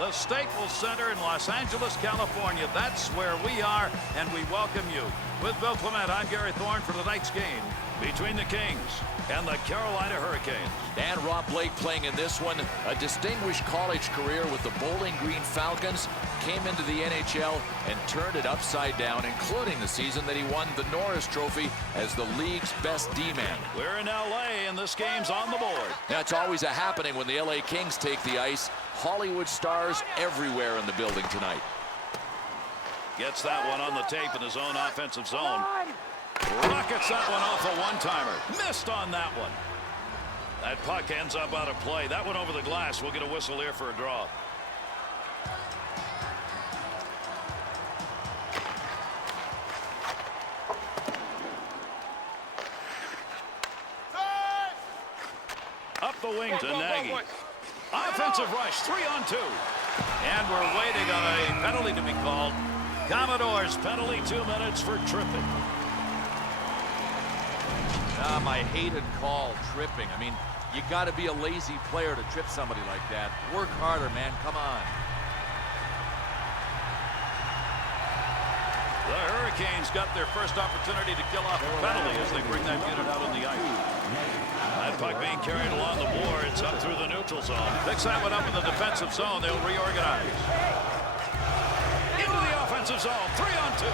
the Staples Center in Los Angeles, California. That's where we are, and we welcome you. With Bill Clement, I'm Gary Thorne for tonight's game between the Kings and the Carolina Hurricanes. And Rob Blake playing in this one. A distinguished college career with the Bowling Green Falcons. Came into the NHL and turned it upside down, including the season that he won the Norris Trophy as the league's best D-man. We're in L.A. and this game's on the board. That's always a happening when the L.A. Kings take the ice. Hollywood stars everywhere in the building tonight. Gets that one on the tape in his own offensive zone. Rockets that one off a one-timer. Missed on that one. That puck ends up out of play. That one over the glass. We'll get a whistle here for a draw. Up the wing to Nagy. Offensive rush, 3-on-2. And we're waiting on a penalty to be called. Commodores penalty, 2 minutes for tripping. My hated call, tripping. I mean, you got to be a lazy player to trip somebody like that. Work harder, man. Come on. The Hurricanes got their first opportunity to kill off a penalty as they bring that unit out on the ice. That puck being carried along the boards up through the neutral zone. Picks that one up in the defensive zone. They'll reorganize. Into the offensive zone. 3-on-2.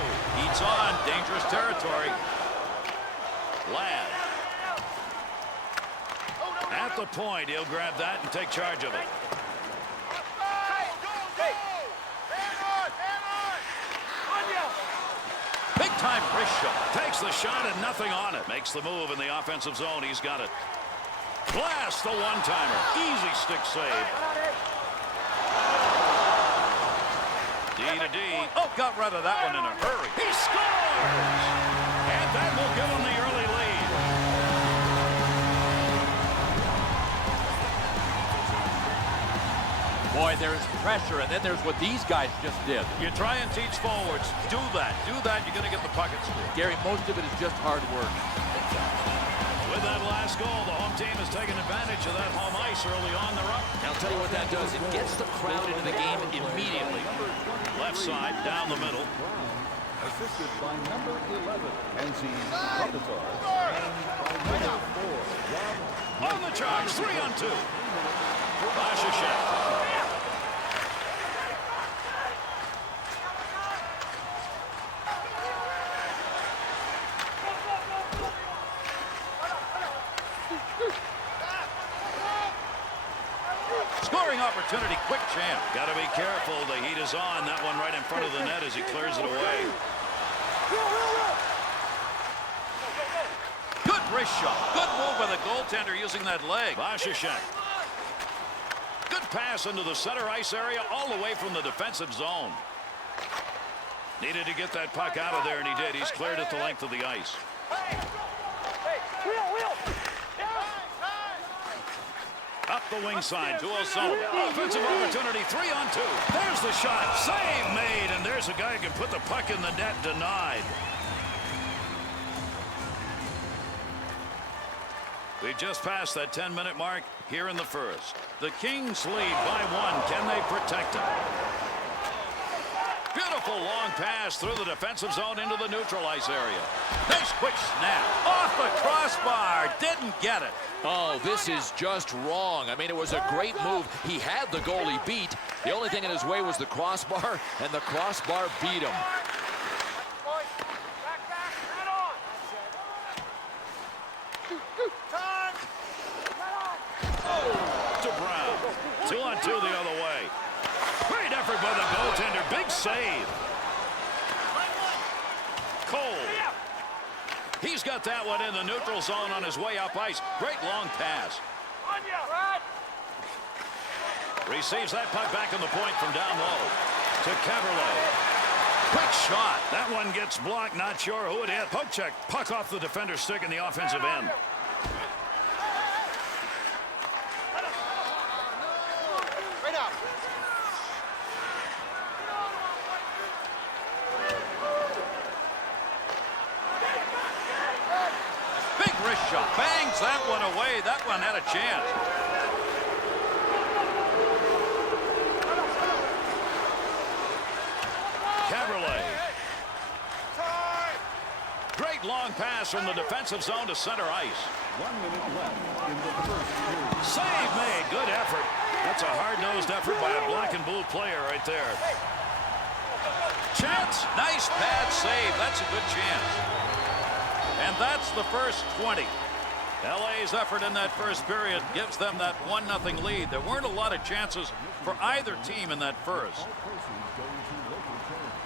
Eats on. Dangerous territory. Ladd. At the point, he'll grab that and take charge of it. Big-time wrist shot. Takes the shot and nothing on it. Makes the move in the offensive zone. He's got it. Blast the one-timer. Easy stick save. D to D. Oh, got rid of that one in a hurry. He scores! And that will give him the early lead. Boy, there's pressure, and then there's what these guys just did. You try and teach forwards. Do that. Do that. You're going to get the pocket score. Gary, most of it is just hard work. With that last goal, the home team has taken advantage of that home ice early on. They're up. I'll tell you what that does. It gets the crowd into the game immediately. Left side, down the middle. Assisted by number 11, Nancy Kopitar. And by number 4, on the charge, 3-on-2. Bashashev. Scoring opportunity, quick chance. Got to be careful. The heat is on. That one right in front of the net as he clears it away. Good wrist shot. Good move by the goaltender using that leg. Bashashev. Good pass into the center ice area all the way from the defensive zone. Needed to get that puck out of there, and he did. He's cleared it the length of the ice. Up the wing side to O'Sullivan. Offensive opportunity, 3-on-2. There's the shot. Save made, and there's a guy who can put the puck in the net. Denied. We've just passed that 10-minute mark here in the first. The Kings lead by 1. Can they protect it? Beautiful long pass through the defensive zone into the neutral ice area. Nice quick snap. Off the crossbar. Didn't get it. Oh, this is just wrong. I mean, it was a great move. He had the goalie beat. The only thing in his way was the crossbar, and the crossbar beat him. To Brown. 2-on-2 the other way. Great effort by the goaltender. Big save. Cole. He's got that one in the neutral zone on his way up ice. Great long pass. Receives that puck back on the point from down low. To Caverlo. Quick shot. That one gets blocked. Not sure who it hit. Poke check. Puck off the defender's stick in the offensive end. Wrist shot. Bangs that one away. That one had a chance. Great long pass from the defensive zone to center ice. 1 minute left in the first period. Save made. Good effort. That's a hard-nosed effort by a black and blue player right there. Chance. Nice pad save. That's a good chance. And that's the first 20. LA's effort in that first period gives them that 1-0 lead. There weren't a lot of chances for either team in that first. All proceeds go to local charity.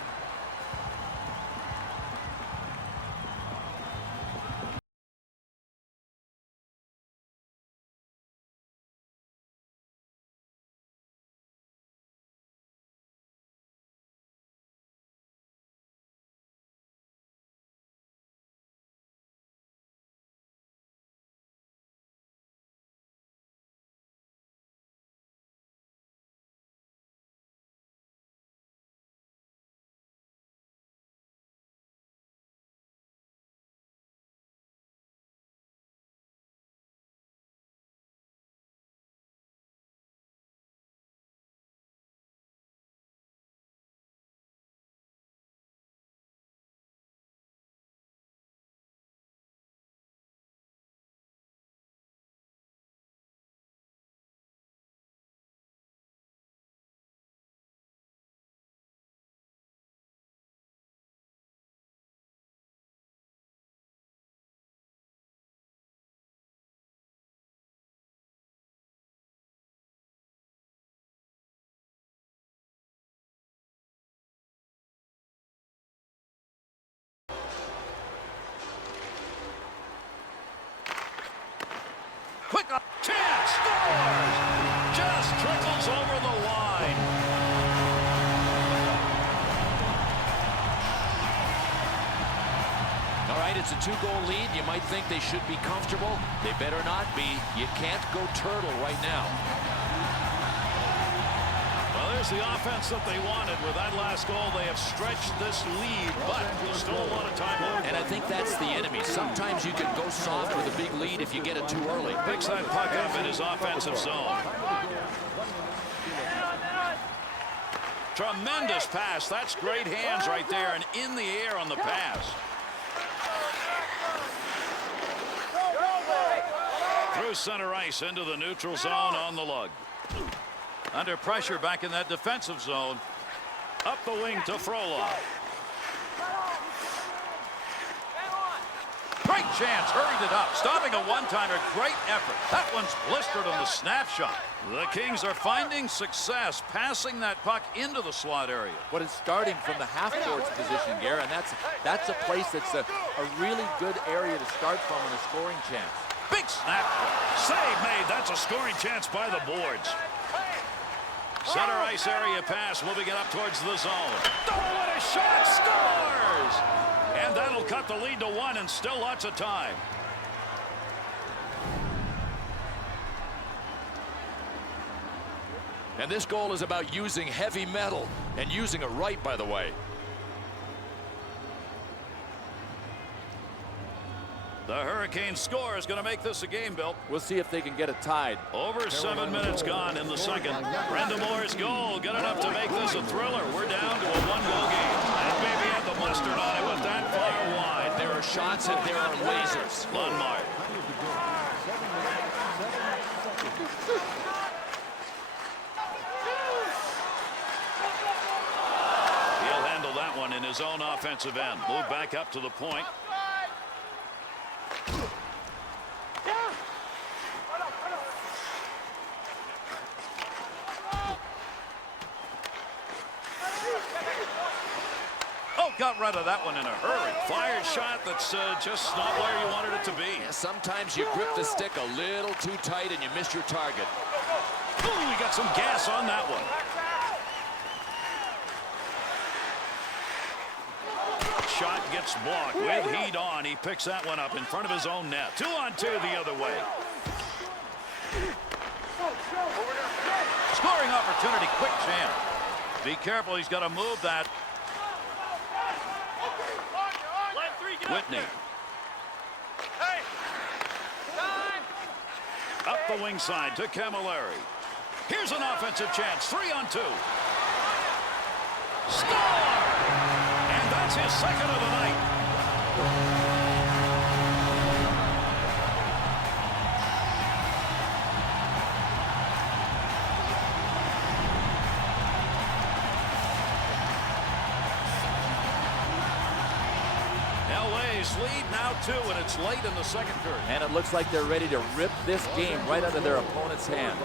Quick up. Chance. Scores. Just trickles over the line. All right, it's a 2-goal lead. You might think they should be comfortable. They better not be. You can't go turtle right now. Well, there's the offense that they wanted. With that last goal, they have stretched this lead, but there's still a lot of time left. And I think that's the enemy. Sometimes you can go soft with a big lead if you get it too early. Picks that puck up in his offensive zone. Tremendous pass. That's great hands right there and in the air on the pass. Through center ice into the neutral zone on the lug. Under pressure back in that defensive zone. Up the wing to Frolov. Great chance, hurried it up, stopping a one-timer. Great effort. That one's blistered on the snapshot. The Kings are finding success passing that puck into the slot area. But it's starting from the half-court position, Gare, and that's a place that's a really good area to start from in a scoring chance. Big snap. Save made. That's a scoring chance by the boards. Center ice area pass, moving it up towards the zone. Oh, what a shot! Scores! And that'll cut the lead to 1 and still lots of time. And this goal is about using heavy metal and using it right, by the way. The Hurricanes score is going to make this a game, Bill. We'll see if they can get it tied. Over 7 minutes gone in the second. Brenda Moore's goal, good enough to make this a thriller. We're down to a 1-goal game. And maybe had the mustard on it with that far wide. There are shots and there are lasers. Lundmark. He'll handle that one in his own offensive end. Move back up to the point. Got rid of that one in a hurry. Fired shot that's just not where you wanted it to be. Yeah, sometimes you grip the stick a little too tight and you miss your target. Ooh, we got some gas on that one. Shot gets blocked with heat on. He picks that one up in front of his own net. 2-on-2 the other way. Scoring opportunity, quick chance. Be careful, he's got to move that. Whitney. Up the wing side to Camilleri. Here's an offensive chance. 3-on-2. Score! And that's his second of the night. LA's lead now 2, and it's late in the second period. And it looks like they're ready to rip this game right out of their opponent's hands.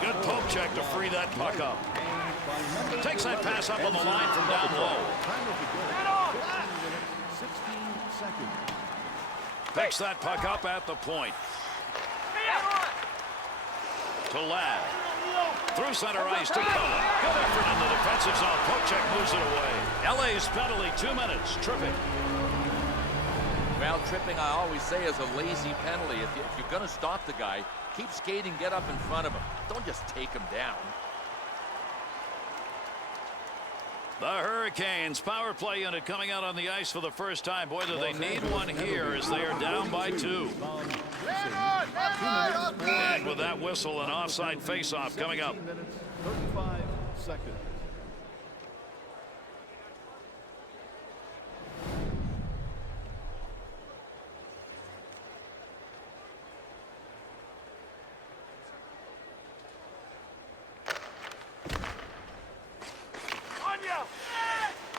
Good poke check to free that puck up. Takes that pass up on the line from down low. Picks that puck up at the point. To Ladd. Through center ice to Cullen. Good effort in the defensive zone. Poke check moves it away. LA's penalty, 2 minutes. Tripping. Well, tripping, I always say, is a lazy penalty. If you're going to stop the guy, keep skating, get up in front of him. Don't just take him down. The Hurricanes power play unit coming out on the ice for the first time. Boy, do they need one here as they are down by 2. And with that whistle, an offside faceoff coming up. 35 seconds.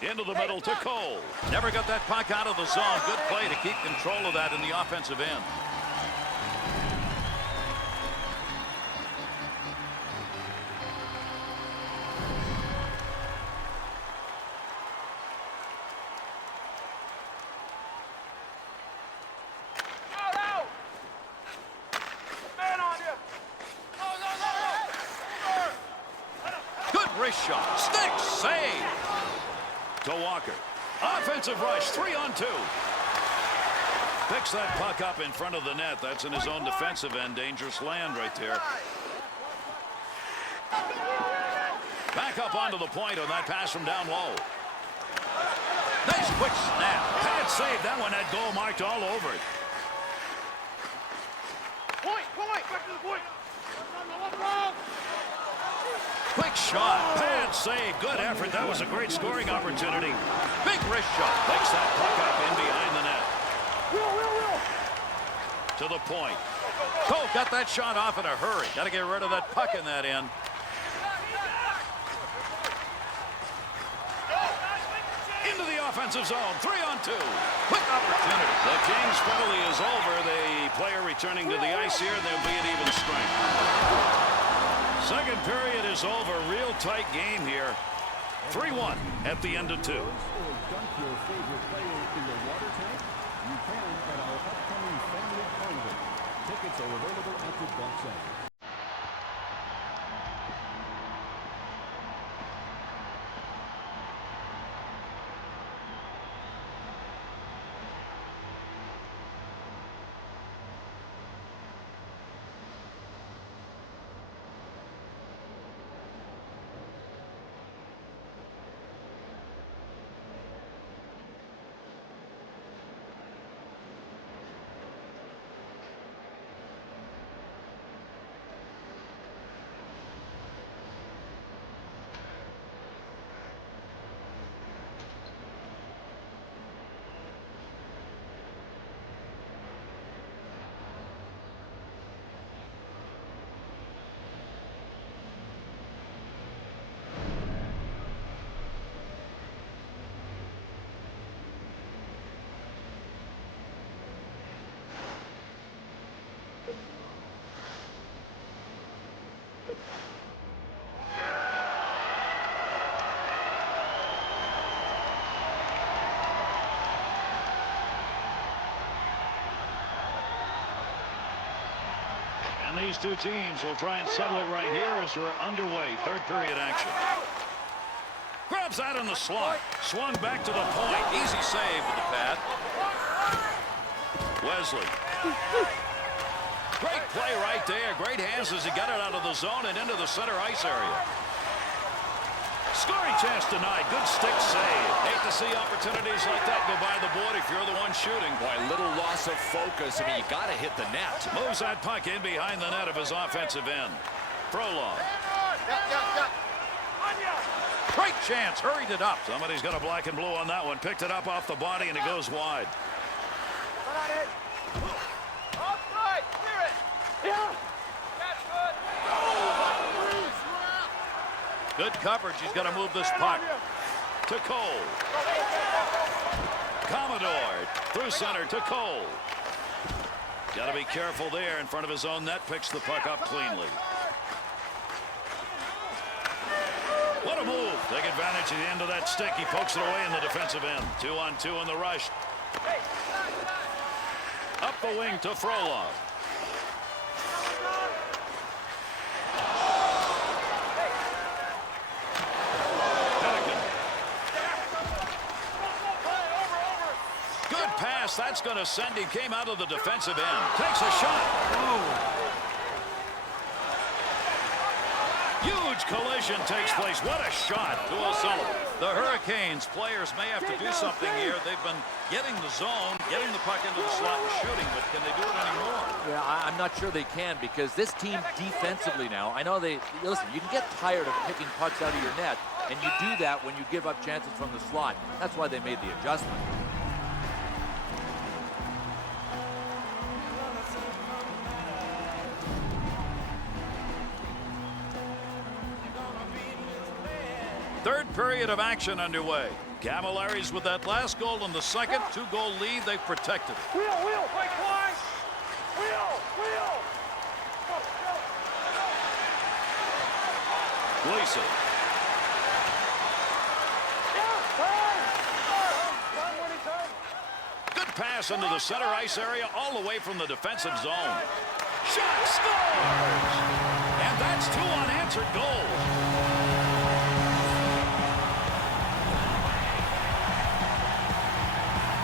Into the middle to Cole. Never got that puck out of the zone. Good play to keep control of that in the offensive end. Good wrist shot. Stick save. To Walker. Offensive rush, 3-on-2. Picks that puck up in front of the net. That's in his own defensive end. Dangerous land right there. Back up onto the point on that pass from down low. Nice quick snap. Pad save. That one had goal marked all over it. Back to the point. Quick shot. Pad save. Good effort. That was a great scoring opportunity. Big wrist shot. Picks that puck up in behind the net. To the point. Cole got that shot off in a hurry. Got to get rid of that puck in that end. Into the offensive zone. 3-on-2. Quick opportunity. The Kings penalty is over. The player returning to the ice here. They'll be at even strength. Second period is over. Real tight game here. 3-1 at the end of 2. Or dunk your favorite player in the water tank? You can at our upcoming family carnival. Tickets are available at the box office. And these two teams will try and settle it right here as we're underway. Third period action. Grabs that in the slot. Swung back to the point. Easy save with the pad. Wesley. Great play right there. Great hands as he got it out of the zone and into the center ice area. Scoring chance denied. Good stick save. Hate to see opportunities like that go by the board if you're the one shooting. Boy, little loss of focus. I mean, you got to hit the net. Moves that puck in behind the net of his offensive end. Prolong. Great chance. Hurried it up. Somebody's got a black and blue on that one. Picked it up off the body and it goes wide. Good coverage. He's got to move this puck. to Cole. Commodore through center to Cole. Got to be careful there in front of his own net. Picks the puck up cleanly. What a move. Take advantage of the end of that stick. He pokes it away in the defensive end. 2-on-2 in the rush. Up the wing to Frolov. Good pass. That's going to send him. Came out of the defensive end. Takes a shot. Huge collision takes place. What a shot to O'Sullivan. The Hurricanes players may have to do something here. They've been getting the zone, getting the puck into the slot and shooting, but can they do it anymore? Yeah, I'm not sure they can, because this team defensively now, I know listen, you can get tired of picking pucks out of your net, and you do that when you give up chances from the slot. That's why they made the adjustment. Third period of action underway. Cavaliers with that last goal in the second. 2-goal lead. They've protected it. Wheel, break line. Wheel. Gleason. Good pass into the center ice area all the way from the defensive zone. Shot scores! And that's 2 unanswered goals.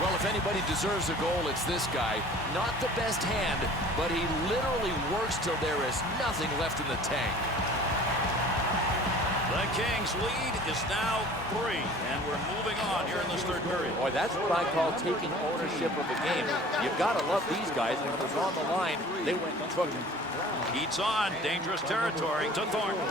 Well, if anybody deserves a goal, it's this guy. Not the best hand, but he literally works till there is nothing left in the tank. The Kings' lead is now 3, and we're moving on here in this third period. Boy, that's what I call taking ownership of the game. You've got to love these guys, and when it was on the line, they went and took it. Heats on, dangerous territory to Thornton.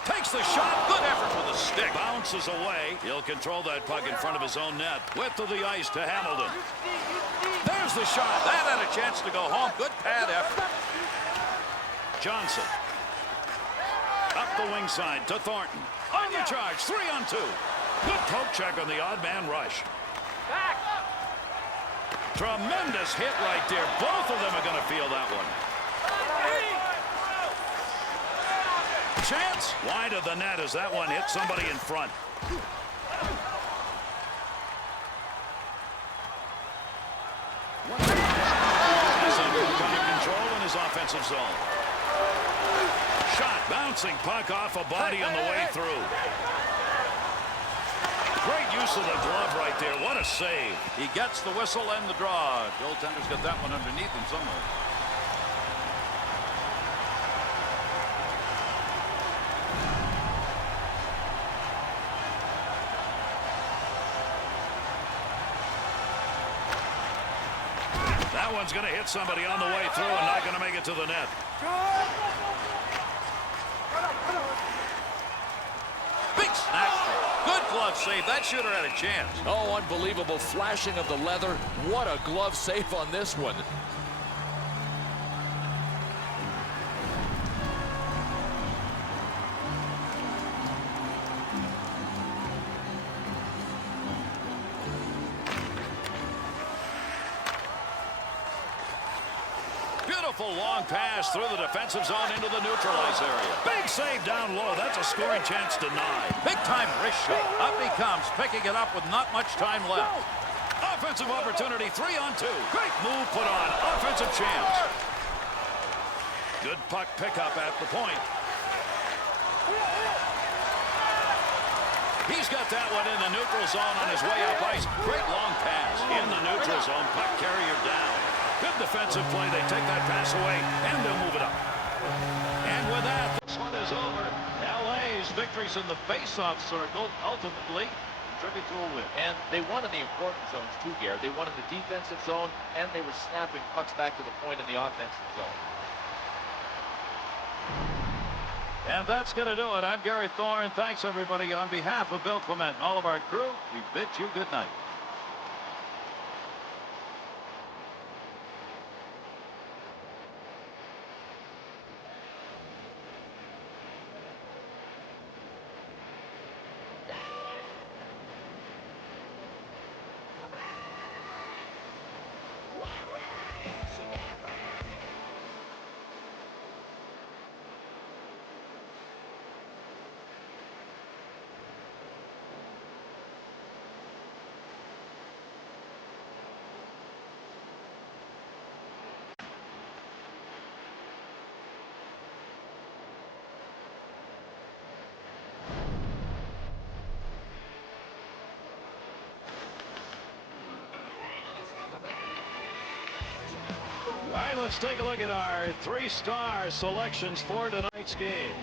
Takes the shot. Good effort with the stick. Bounces away. He'll control that puck in front of his own net. Width of the ice to Hamilton. There's the shot. That had a chance to go home. Good pad effort. Johnson. Up the wing side to Thornton. On the charge. 3-on-2. Good poke check on the odd man rush. Tremendous hit right there. Both of them are going to feel that one. Chance wide of the net as that one hit somebody in front. He's under control in his offensive zone. Shot, bouncing puck off a body on the way through. Great use of the glove right there. What a save. He gets the whistle and the draw. Goaltender's got that one underneath him somewhere. That one's going to hit somebody on the way through and not going to make it to the net. Big snap. Good glove save. That shooter had a chance. Oh, unbelievable flashing of the leather. What a glove save on this one. Beautiful long pass through the defensive zone into the neutral ice area. Big save down low. That's a scoring chance denied. Big time wrist shot. Up he comes, picking it up with not much time left. Offensive opportunity, 3-on-2. Great move put on. Offensive chance. Good puck pickup at the point. He's got that one in the neutral zone on his way up ice. Great long pass in the neutral zone. Puck carrier down. Good defensive play. They take that pass away, and they'll move it up. And with that, this one is over. LA's victories in the face-off circle ultimately contribute to a win. And they won in the important zones too, Gare. They won in the defensive zone, and they were snapping pucks back to the point in the offensive zone. And that's going to do it. I'm Gary Thorne. Thanks, everybody. On behalf of Bill Clement and all of our crew, we bid you good night. Let's take a look at our 3-star selections for tonight's game.